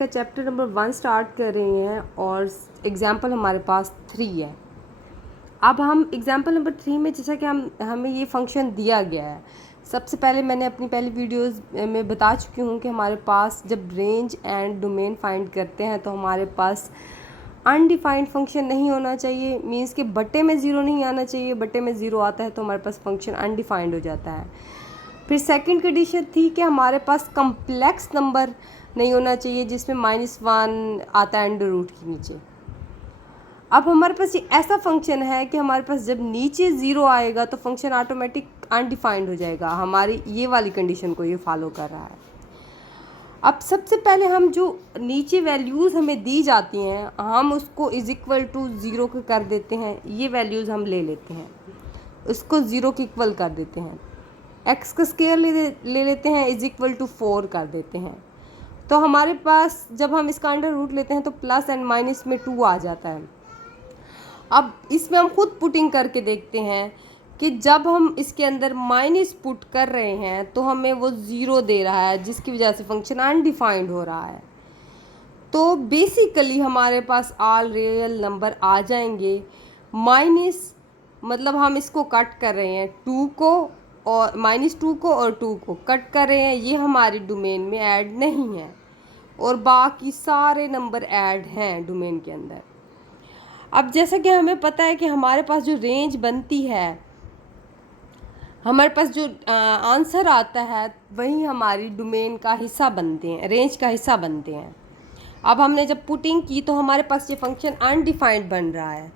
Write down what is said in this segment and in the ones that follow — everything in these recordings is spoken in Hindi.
का चैप्टर नंबर 1 स्टार्ट कर रहे हैं और एग्ज़ाम्पल हमारे पास 3 है। अब हम एग्ज़ाम्पल नंबर 3 में जैसा कि हमें ये फंक्शन दिया गया है। सबसे पहले मैंने अपनी पहली वीडियोस में बता चुकी हूँ कि हमारे पास जब रेंज एंड डोमेन फाइंड करते हैं तो हमारे पास अनडिफाइंड फंक्शन नहीं होना चाहिए, मीन्स कि बट्टे में ज़ीरो नहीं आना चाहिए। बट्टे में ज़ीरो आता है तो हमारे पास फंक्शन अनडिफाइंड हो जाता है। फिर सेकंड कंडीशन थी कि हमारे पास कम्प्लेक्स नंबर नहीं होना चाहिए जिसमें -1 आता है अंडर रूट के नीचे। अब हमारे पास ये ऐसा फंक्शन है कि हमारे पास जब नीचे ज़ीरो आएगा तो फंक्शन ऑटोमेटिक अनडिफाइंड हो जाएगा। हमारी ये वाली कंडीशन को ये फॉलो कर रहा है। अब सबसे पहले हम जो नीचे वैल्यूज़ हमें दी जाती हैं हम उसको इज़ इक्वल टू ज़ीरो के कर देते हैं। ये वैल्यूज़ हम ले लेते हैं, उसको ज़ीरो के इक्वल कर देते हैं। एक्स का स्क्वायर ले लेते हैं, इज़ इक्वल टू 4 कर देते हैं। तो हमारे पास जब हम इसका अंडर रूट लेते हैं तो प्लस एंड माइनस में 2 आ जाता है। अब इसमें हम खुद पुटिंग करके देखते हैं कि जब हम इसके अंदर माइनस पुट कर रहे हैं तो हमें वो ज़ीरो दे रहा है, जिसकी वजह से फंक्शन अनडिफाइंड हो रहा है। तो बेसिकली हमारे पास ऑल रियल नंबर आ जाएंगे। माइनस मतलब हम इसको कट कर रहे हैं 2 को और -2 को और 2 को कट कर रहे हैं, ये हमारी डोमेन में ऐड नहीं है और बाकी सारे नंबर ऐड हैं डोमेन के अंदर। अब जैसा कि हमें पता है कि हमारे पास जो रेंज बनती है, हमारे पास जो आंसर आता है वही हमारी डोमेन का हिस्सा बनते हैं, रेंज का हिस्सा बनते हैं। अब हमने जब पुटिंग की तो हमारे पास ये फंक्शन अनडिफाइंड बन रहा है,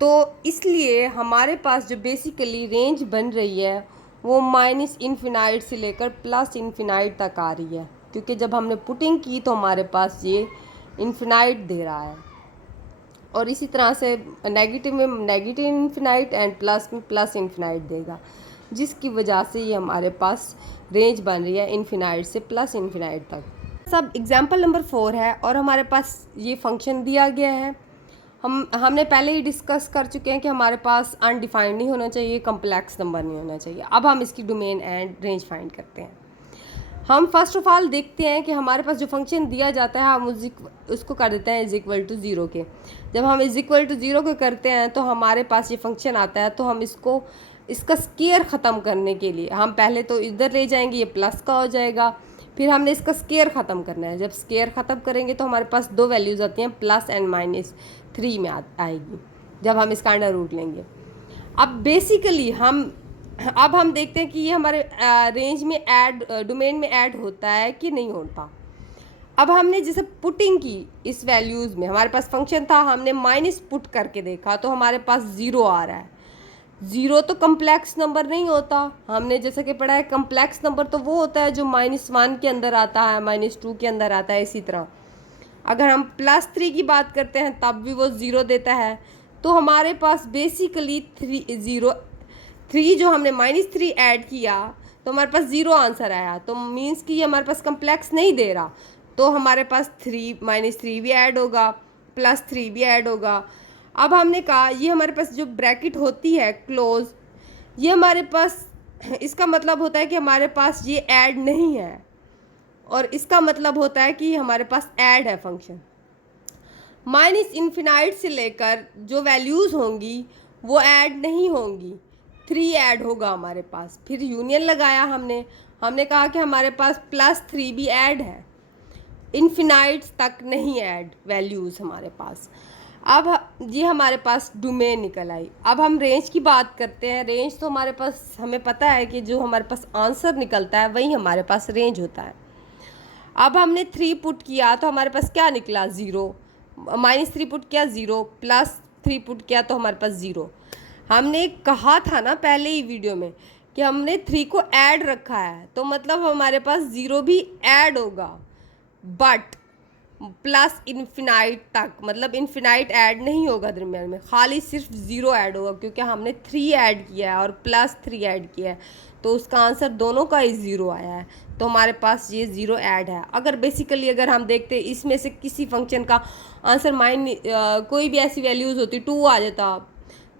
तो इसलिए हमारे पास जो बेसिकली रेंज बन रही है वो -इन्फिनाइट से लेकर +इन्फिनाइट तक आ रही है, क्योंकि जब हमने पुटिंग की तो हमारे पास ये इन्फिनाइट दे रहा है। और इसी तरह से नेगेटिव में नेगेटिव इन्फिनाइट एंड प्लस में प्लस इन्फिनाइट देगा, जिसकी वजह से ये हमारे पास रेंज बन रही है इन्फिनाइट से +इन्फिनाइट तक। सब एग्जाम्पल नंबर 4 है और हमारे पास ये फंक्शन दिया गया है। हमने पहले ही डिस्कस कर चुके हैं कि हमारे पास अनडिफाइंड नहीं होना चाहिए, कम्प्लेक्स नंबर नहीं होना चाहिए। अब हम इसकी डोमेन एंड रेंज फाइंड करते हैं। हम फर्स्ट ऑफ ऑल देखते हैं कि हमारे पास जो फंक्शन दिया जाता है हम उसको कर देते हैं इज़ इक्वल टू ज़ीरो के। जब हम इज़ इक्वल टू ज़ीरो के करते हैं तो हमारे पास ये फंक्शन आता है, तो हम इसका स्केयर ख़त्म करने के लिए हम पहले तो इधर ले जाएंगे, ये प्लस का हो जाएगा। फिर हमने इसका स्केयर ख़त्म करना है। जब स्केयर ख़त्म करेंगे तो हमारे पास दो वैल्यूज़ आती हैं, प्लस एंड -3 में आएगी जब हम इसका अंडर रूट लेंगे। अब बेसिकली अब हम देखते हैं कि ये हमारे रेंज में डोमेन में ऐड होता है कि नहीं होता। अब हमने जैसे पुटिंग की इस वैल्यूज़ में, हमारे पास फंक्शन था, हमने माइनस पुट करके देखा तो हमारे पास ज़ीरो आ रहा है। ज़ीरो तो कम्प्लेक्स नंबर नहीं होता। हमने जैसे कि पढ़ा है कम्प्लेक्स नंबर तो वो होता है जो -1 के अंदर आता है, -2 के अंदर आता है। इसी तरह अगर हम +3 की बात करते हैं तब भी वो ज़ीरो देता है। तो हमारे पास बेसिकली 3 जो हमने -3 ऐड किया तो हमारे पास ज़ीरो आंसर आया, तो मीन्स कि ये हमारे पास कम्प्लेक्स नहीं दे रहा। तो हमारे पास -3 भी ऐड होगा, +3 भी ऐड होगा। अब हमने कहा ये हमारे पास जो ब्रैकेट होती है क्लोज, ये हमारे पास इसका मतलब होता है कि हमारे पास ये ऐड नहीं है, और इसका मतलब होता है कि हमारे पास ऐड है फंक्शन। -इन्फिनाइट से लेकर जो वैल्यूज़ होंगी वो ऐड नहीं होंगी, 3 ऐड होगा हमारे पास। फिर यूनियन लगाया हमने कहा कि हमारे पास +3 भी ऐड है, इन्फिनाइट तक नहीं ऐड वैल्यूज़ हमारे पास। अब ये हमारे पास डोमेन निकल आई। अब हम रेंज की बात करते हैं। रेंज तो हमारे पास हमें पता है कि जो हमारे पास आंसर निकलता है वही हमारे पास रेंज होता है। अब हमने 3 पुट किया तो हमारे पास क्या निकला, ज़ीरो। -3 पुट किया ज़ीरो, +3 पुट किया तो हमारे पास ज़ीरो। हमने कहा था ना पहले ही वीडियो में कि हमने 3 को ऐड रखा है, तो मतलब हमारे पास ज़ीरो भी ऐड होगा, बट +इन्फिनाइट तक, मतलब इन्फिनाइट ऐड नहीं होगा दरम्यान में, खाली सिर्फ ज़ीरो ऐड होगा, क्योंकि हमने 3 ऐड किया है और +3 ऐड किया है, तो उसका आंसर दोनों का ही ज़ीरो आया है। तो हमारे पास ये ज़ीरो ऐड है। अगर बेसिकली अगर हम देखते इसमें से किसी फंक्शन का आंसर कोई भी ऐसी वैल्यूज़ होती 2 आ जाता,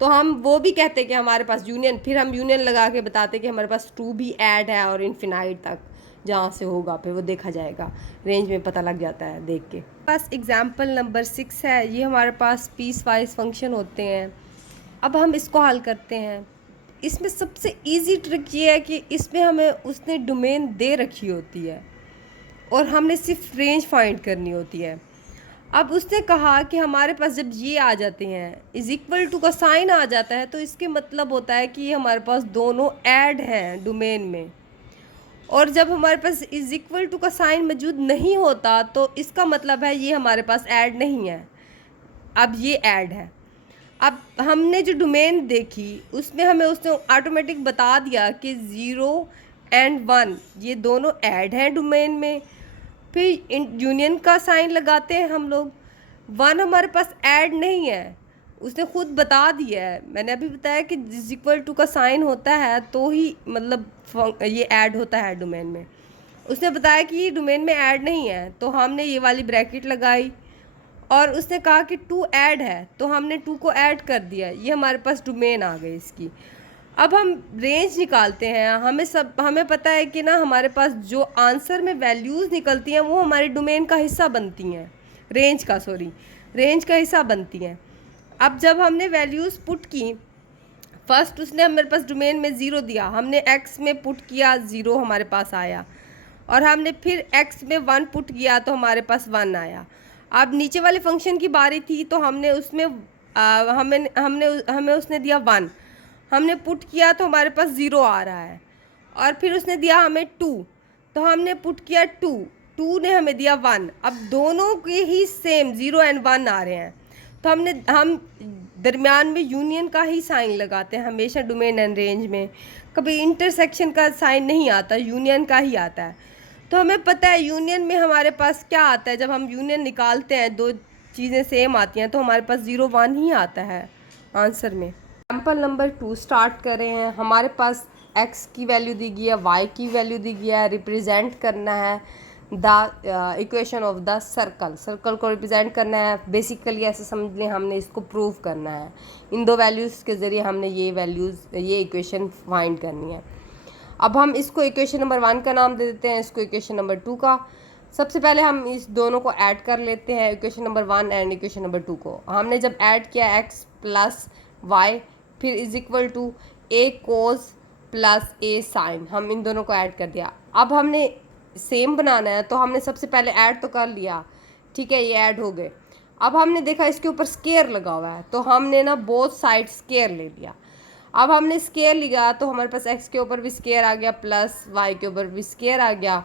तो हम वो भी कहते कि हमारे पास यूनियन, फिर हम यूनियन लगा के बताते कि हमारे पास 2 भी ऐड है और इन्फिनाइट तक जहाँ से होगा फिर वो देखा जाएगा, रेंज में पता लग जाता है देख के। बस एग्जाम्पल नंबर 6 है, ये हमारे पास पीस वाइज फंक्शन होते हैं। अब हम इसको हल करते हैं। इसमें सबसे इजी ट्रिक ये है कि इसमें हमें उसने डोमेन दे रखी होती है और हमने सिर्फ रेंज फाइंड करनी होती है। अब उसने कहा कि हमारे पास जब ये आ जाते हैं, इज इक्वल टू का साइन आ जाता है, तो इसके मतलब होता है कि ये हमारे पास दोनों ऐड हैं डोमेन में। और जब हमारे पास इज इक्वल टू का साइन मौजूद नहीं होता तो इसका मतलब है ये हमारे पास ऐड नहीं है। अब ये ऐड है। अब हमने जो डोमेन देखी उसमें हमें उसने ऑटोमेटिक बता दिया कि 0 एंड 1 ये दोनों ऐड हैं डोमेन में। फिर यूनियन का साइन लगाते हैं हम लोग। 1 हमारे पास ऐड नहीं है, उसने खुद बता दिया है। मैंने अभी बताया कि इज इक्वल टू का साइन होता है तो ही मतलब ये ऐड होता है डोमेन में। उसने बताया कि ये डोमेन में ऐड नहीं है तो हमने ये वाली ब्रैकेट लगाई और उसने कहा कि 2 ऐड है तो हमने 2 को ऐड कर दिया, ये हमारे पास डोमेन आ गई इसकी। अब हम रेंज निकालते हैं। हमें पता है कि ना हमारे पास जो आंसर में वैल्यूज़ निकलती हैं वो हमारे डोमेन का हिस्सा बनती हैं, रेंज का हिस्सा बनती हैं। अब जब हमने वैल्यूज़ पुट की, फर्स्ट उसने हमारे पास डोमेन में 0 दिया, हमने x में पुट किया 0 हमारे पास आया, और हमने फिर x में 1 पुट किया तो हमारे पास 1 आया। अब नीचे वाले फंक्शन की बारी थी तो हमने उसमें हमें उसने दिया 1, हमने पुट किया तो हमारे पास 0 आ रहा है। और फिर उसने दिया हमें 2 तो हमने पुट किया 2 ने हमें दिया 1। अब दोनों के ही सेम 0 एंड 1 आ रहे हैं तो हम दरमियान में यूनियन का ही साइन लगाते हैं हमेशा डोमेन एंड रेंज में। कभी इंटरसेक्शन का साइन नहीं आता, यूनियन का ही आता है। तो हमें पता है यूनियन में हमारे पास क्या आता है, जब हम यूनियन निकालते हैं दो चीज़ें सेम आती हैं तो हमारे पास 0 1 ही आता है आंसर में। एग्जाम्पल नंबर 2 स्टार्ट कर रहे हैं। हमारे पास x की वैल्यू दी गई है, y की वैल्यू दी गई है। रिप्रेजेंट करना है the equation of the circle को रिप्रेजेंट करना है। बेसिकली ऐसे समझ लें हमने इसको प्रूव करना है। इन दो वैल्यूज़ के ज़रिए हमने ये इक्वेशन फाइंड करनी है। अब हम इसको इक्वेशन नंबर 1 का नाम दे देते हैं, इसको इक्वेशन नंबर 2 का। सबसे पहले हम इस दोनों को ऐड कर लेते हैं, equation number 1 and equation number 2 को। हमने जब ऐड किया x प्लस वाई फिर is equal to a cos plus a sine, हम इन दोनों को ऐड कर दिया। अब हमने सेम बनाना है तो हमने सबसे पहले ऐड तो कर लिया, ठीक है, ये ऐड हो गए। अब हमने देखा इसके ऊपर स्केयर लगा हुआ है तो हमने ना बोथ साइड स्केयर ले लिया। अब हमने स्केयर लिया तो हमारे पास x के ऊपर भी स्केयर आ गया प्लस y के ऊपर भी स्केयर आ गया,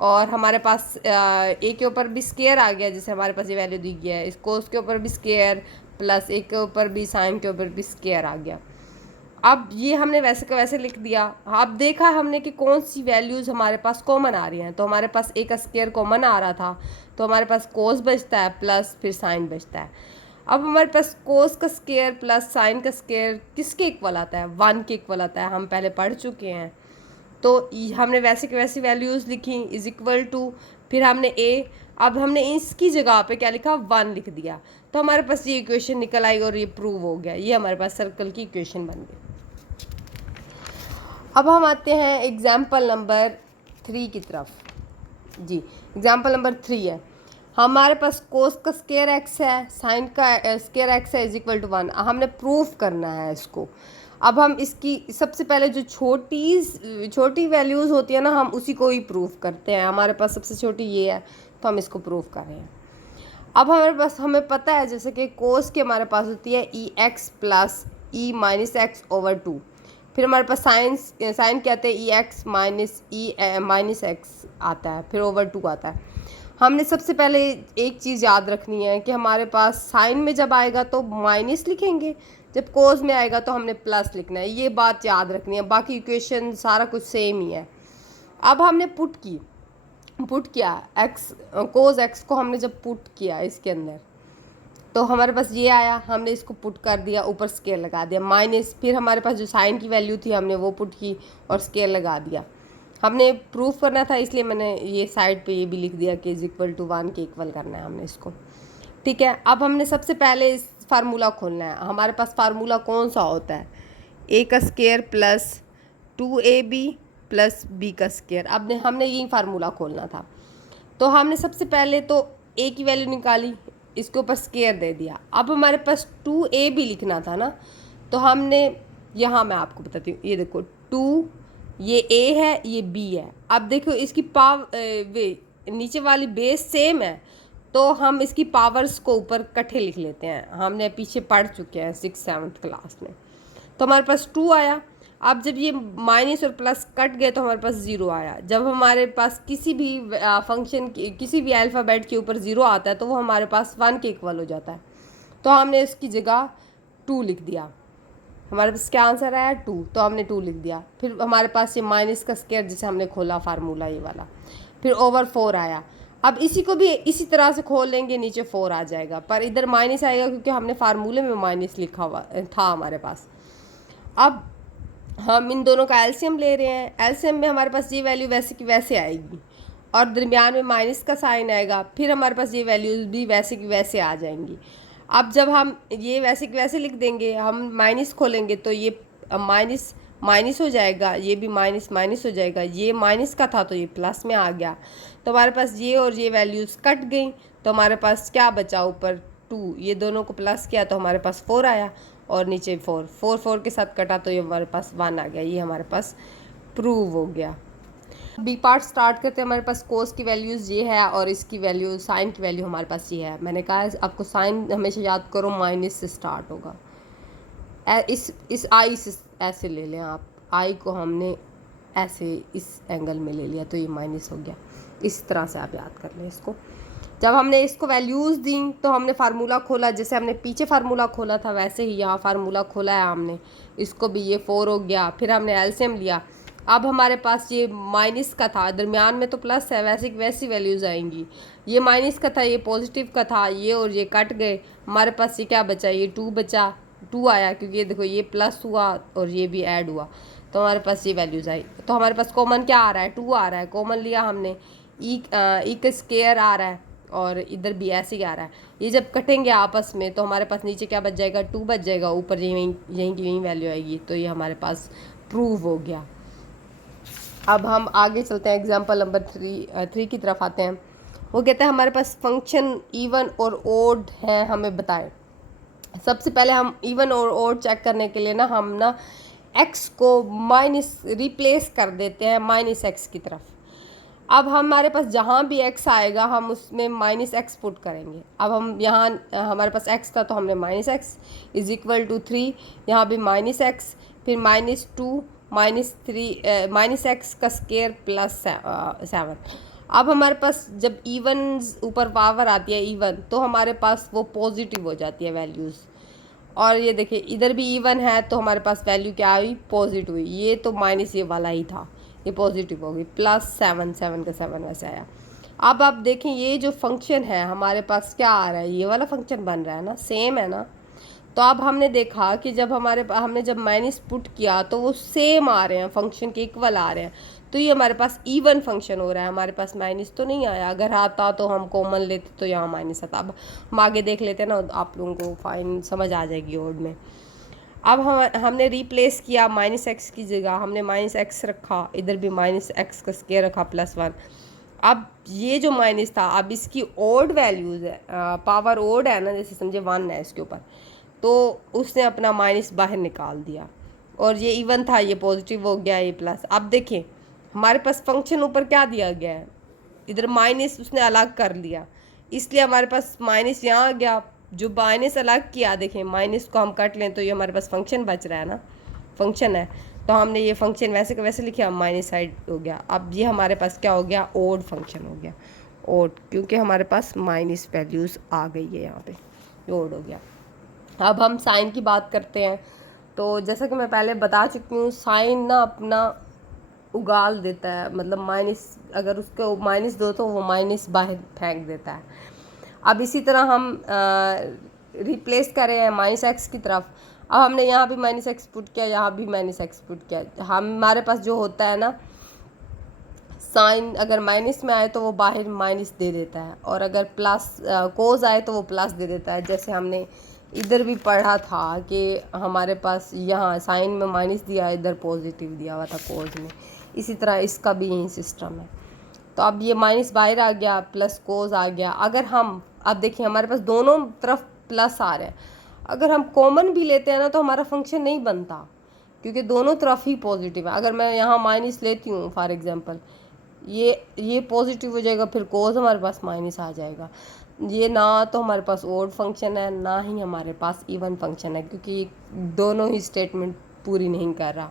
और हमारे पास a के ऊपर भी स्केयर आ गया जैसे हमारे पास ये वैल्यू दी गई है। इसको उसके ऊपर भी स्केयर प्लस a के ऊपर भी साइन के ऊपर भी स्केयर आ गया। अब ये हमने वैसे का वैसे लिख दिया। अब देखा हमने कि कौन सी वैल्यूज़ हमारे पास कॉमन आ रही हैं, तो हमारे पास a का स्केयर कॉमन आ रहा था तो हमारे पास कोस बचता है प्लस फिर साइन बचता है। अब हमारे पास कोस का स्केयर प्लस साइन का स्केयर किसके इक्वल आता है, 1 के इक्वल आता है, हम पहले पढ़ चुके हैं। तो हमने वैसे की वैसी वैल्यूज़ लिखी इज इक्वल टू, फिर हमने a, अब हमने इसकी जगह पे क्या लिखा 1 लिख दिया तो हमारे पास ये इक्वेशन निकल आई और ये प्रूव हो गया, ये हमारे पास सर्कल की इक्वेशन बन गई। अब हम आते हैं एग्जाम्पल नंबर 3 की तरफ। जी, एग्जाम्पल नंबर 3 है, हमारे पास कोस का स्केयर x है, साइन का स्केयर x है इज इक्वल टू 1। हमने प्रूफ करना है इसको। अब हम इसकी सबसे पहले जो छोटी वैल्यूज़ होती है ना, हम उसी को ही प्रूफ करते हैं। हमारे पास सबसे छोटी ये है तो हम इसको प्रूफ कर रहे हैं। अब हमें पता है जैसे कि कोस की हमारे पास होती है ई x plus E minus x over 2। फिर हमारे पास साइन क्या आता है ई x minus E minus x आता है, फिर ओवर 2 आता है। हमने सबसे पहले एक चीज़ याद रखनी है कि हमारे पास साइन में जब आएगा तो माइनस लिखेंगे, जब कोस में आएगा तो हमने प्लस लिखना है, ये बात याद रखनी है। बाकी इक्वेशन सारा कुछ सेम ही है। अब हमने पुट किया एक्स कोस एक्स को हमने जब पुट किया इसके अंदर तो हमारे पास ये आया, हमने इसको पुट कर दिया, ऊपर स्केयर लगा दिया माइनस, फिर हमारे पास जो साइन की वैल्यू थी हमने वो पुट की और स्केयर लगा दिया। हमने प्रूफ करना था इसलिए मैंने ये साइड पे ये भी लिख दिया कि इज इक्वल टू 1 के इक्वल करना है हमने इसको, ठीक है। अब हमने सबसे पहले इस फार्मूला खोलना है। हमारे पास फार्मूला कौन सा होता है, a का square plus 2ab plus b का स्क्वायर। अब हमने यही फार्मूला खोलना था, तो हमने सबसे पहले तो ए की वैल्यू निकाली, इसके ऊपर स्क्वायर दे दिया। अब हमारे पास 2a भी लिखना था ना, तो हमने यहाँ मैं आपको बताती हूँ, ये देखो 2, ये a है, ये b है। अब देखो इसकी वे नीचे वाली बेस सेम है, तो हम इसकी पावर्स को ऊपर इकट्ठे लिख लेते हैं। हमने पीछे पढ़ चुके हैं 6th-7th क्लास में। तो हमारे पास 2 आया। अब जब ये माइनस और प्लस कट गए तो हमारे पास 0 आया। जब हमारे पास किसी भी फंक्शन किसी भी अल्फ़ाबेट के ऊपर 0 आता है तो वो हमारे पास 1 के इक्वल हो जाता है। तो हमने इसकी जगह 2 लिख दिया। हमारे पास क्या आंसर आया 2, तो हमने 2 लिख दिया। फिर हमारे पास ये माइनस का स्क्वायर जिसे हमने खोला फार्मूला ये वाला, फिर ओवर 4 आया। अब इसी को भी इसी तरह से खोल लेंगे, नीचे 4 आ जाएगा, पर इधर माइनस आएगा क्योंकि हमने फार्मूले में माइनस लिखा हुआ था हमारे पास। अब हम इन दोनों का एलसीएम ले रहे हैं। एलसीएम में हमारे पास ये वैल्यू वैसे की वैसे आएगी और दरमियान में माइनस का साइन आएगा। फिर हमारे पास ये वैल्यूज़ भी वैसे की वैसे आ जाएंगी। अब जब हम ये वैसे की वैसे लिख देंगे, हम माइनस खोलेंगे तो ये माइनस माइनस हो जाएगा, ये भी माइनस माइनस हो जाएगा। ये माइनस का था तो ये प्लस में आ गया। तो हमारे पास ये और ये वैल्यूज़ कट गई, तो हमारे पास क्या बचा, ऊपर 2, ये दोनों को प्लस किया तो हमारे पास 4 आया और नीचे 4 के साथ कटा तो ये हमारे पास 1 आ गया। ये हमारे पास प्रूव हो गया। बी पार्ट स्टार्ट करते हैं। हमारे पास कोस की वैल्यूज़ ये है और इसकी वैल्यू साइन की वैल्यू हमारे पास ये है। मैंने कहा आपको साइन हमेशा याद करो, माइनस से स्टार्ट होगा। इस आई से ऐसे ले लें आप, आई को हमने ऐसे इस एंगल में ले लिया तो ये माइनस हो गया। इस तरह से आप याद कर लें इसको। जब हमने इसको वैल्यूज़ दी तो हमने फार्मूला खोला, जैसे हमने पीछे फार्मूला खोला था वैसे ही यहाँ फार्मूला खोला है हमने। इसको भी ये 4 हो गया। फिर हमने एलसीएम लिया। अब हमारे पास ये माइनस का था, दरमियान में तो प्लस है, वैसे की वैसी वैल्यूज़ आएंगी। ये माइनस का था, ये पॉजिटिव का था, ये और ये कट गए। हमारे पास ये क्या बचा, ये 2 बचा। 2 आया क्योंकि ये देखो ये प्लस हुआ और ये भी ऐड हुआ, तो हमारे पास ये वैल्यूज़ आई। तो हमारे पास कॉमन क्या आ रहा है, 2 आ रहा है। कॉमन लिया हमने, ई का स्क्वायर आ रहा है और इधर भी ऐसे ही आ रहा है। ये जब कटेंगे आपस में तो हमारे पास नीचे क्या बच जाएगा, 2 बच जाएगा, ऊपर यहीं की वैल्यू आएगी। तो ये हमारे पास प्रूव हो गया। अब हम आगे चलते हैं, एग्जाम्पल नंबर 3 की तरफ आते हैं। वो कहते हैं हमारे पास फंक्शन इवन और ओड है, हमें बताएं। सबसे पहले हम इवन और ओड चेक करने के लिए हम ना x को माइनस रिप्लेस कर देते हैं माइनस एक्स की तरफ। अब हमारे पास जहाँ भी x आएगा हम उसमें माइनस एक्स पुट करेंगे। अब हम यहाँ हमारे पास x था तो हमने minus x is equal to 3, यहाँ भी माइनस एक्स, फिर -2 -3 माइनस एक्स का स्क्वायर प्लस 7। अब हमारे पास जब इवन ऊपर पावर आती है इवन, तो हमारे पास वो पॉजिटिव हो जाती है वैल्यूज़। और ये देखिए इधर भी इवन है तो हमारे पास वैल्यू क्या आई, पॉजिटिव हुई। ये तो माइनस ये वाला ही था, ये पॉजिटिव हो गई, +7 7 का 7 वैसे आया। अब आप देखें ये जो फंक्शन है हमारे पास क्या आ रहा है, ये वाला फंक्शन बन रहा है ना, सेम है ना। तो अब हमने देखा कि जब हमने जब माइनस पुट किया तो वो सेम आ रहे हैं, फंक्शन के इक्वल आ रहे हैं। तो ये हमारे पास इवन फंक्शन हो रहा है, हमारे पास माइनस तो नहीं आया। अगर आता तो हम कॉमन लेते तो यहाँ माइनस आता। अब हम आगे देख लेते हैं ना, आप लोगों को फाइन समझ आ जाएगी ओड में। अब हमने रिप्लेस किया, माइनस एक्स की जगह हमने माइनस एक्स रखा, इधर भी माइनस एक्स का स्क्वायर रखा +1। अब ये जो माइनस था अब इसकी ओड वैल्यूज़ है, पावर ओड है ना, जैसे समझे 1 है इसके ऊपर, तो उसने अपना माइनस बाहर निकाल दिया। और ये इवन था, ये पॉजिटिव हो गया, ये प्लस। अब देखें हमारे पास फंक्शन ऊपर क्या दिया गया है, इधर माइनस उसने अलग कर लिया, इसलिए हमारे पास माइनस यहाँ आ गया। जो माइनस अलग किया, देखें माइनस को हम कट लें तो ये हमारे पास फंक्शन बच रहा है ना, फंक्शन है। तो हमने ये फंक्शन वैसे का वैसे लिखा, माइनस साइड हो गया। अब ये हमारे पास क्या हो गया, ओड फंक्शन हो गया, ओड, क्योंकि हमारे पास माइनस वैल्यूज़ आ गई है यहाँ पे, ओड हो गया। अब हम साइन की बात करते हैं। तो जैसा कि मैं पहले बता चुकी हूँ, साइन ना अपना उगाल देता है, मतलब माइनस अगर उसको माइनस दो तो वो माइनस बाहर फेंक देता है। अब इसी तरह हम रिप्लेस कर रहे हैं माइनस एक्स की तरफ। अब हमने यहाँ भी माइनस एक्स पुट किया, यहाँ भी माइनस एक्स पुट किया। हमारे पास जो होता है ना, साइन अगर माइनस में आए तो वो बाहर माइनस दे देता है, और अगर प्लस कोस आए तो वो प्लस दे देता है। जैसे हमने इधर भी पढ़ा था कि हमारे पास यहाँ साइन में माइनस दिया, इधर पॉजिटिव दिया हुआ था कोस में। इसी तरह इसका भी यही सिस्टम है। तो अब ये माइनस बाहर आ गया, प्लस कोस आ गया। अगर हम अब देखिए हमारे पास दोनों तरफ प्लस आ रहे हैं, अगर हम कॉमन भी लेते हैं ना तो हमारा फंक्शन नहीं बनता, क्योंकि दोनों तरफ ही पॉजिटिव है। अगर मैं यहाँ माइनस लेती हूँ फॉर एग्जांपल, ये पॉजिटिव हो जाएगा, फिर कोस हमारे पास माइनस आ जाएगा। ये ना तो हमारे पास ओड फंक्शन है, ना ही हमारे पास इवन फंक्शन है, क्योंकि दोनों ही स्टेटमेंट पूरी नहीं कर रहा।